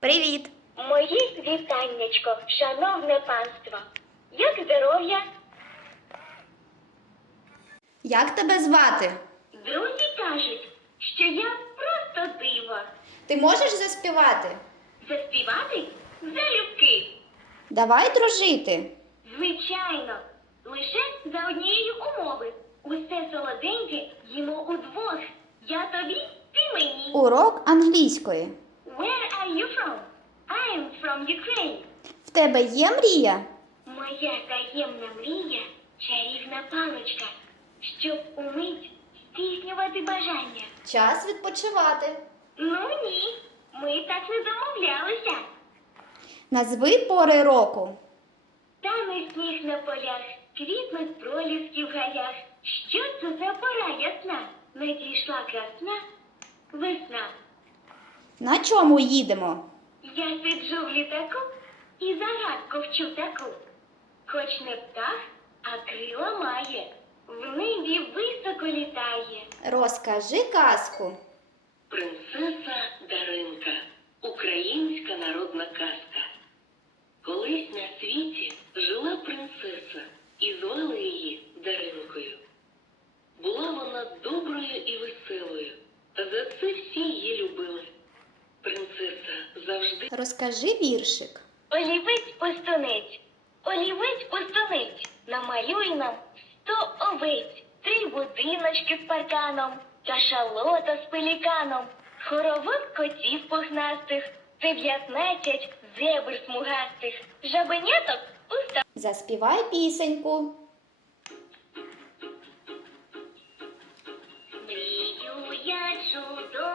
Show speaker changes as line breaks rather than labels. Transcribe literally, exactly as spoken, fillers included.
Привіт!
Мої вітаннячко, шановне панство. Як здоров'я?
Як тебе звати?
Друзі кажуть, що я просто диво.
Ти можеш заспівати?
Заспівати? Залюбки.
Давай дружити.
Звичайно. Лише за однієї умови. Усе солоденьке їмо удвох. Я тобі, ти мені.
Урок англійської.
Where are you from? I am from Ukraine.
В тебе є мрія?
Моя таємна мрія – чарівна паличка, щоб умить здійснювати бажання.
Час відпочивати.
Ну ні, ми так не домовлялися.
Назви пори року.
Тане сніг на полях, квітнуть проліски в гаях. Що це за пора ясна? Надійшла красна весна.
На чому їдемо?
Я сиджу в літаку і загадку вчу таку. Хоч не птах, а крила має, в небі високо літає.
Розкажи казку.
Принцеса Даринка. Українська народна казка. Колись на світі жила принцеса і звали її Даринкою. Була вона доброю і веселою, за це всі її любили. Принцеса завжди
Розкажи віршик.
Олівець пустунець, олівець пустунець, намалюй нам сто овець, три будиночки з парканом, кашалота з пеліканом, хоровод котів пухнастих, дев'ятнадцять зебр смугастих, жабеняток у ста.
Заспівай пісеньку.
Мрію я чудо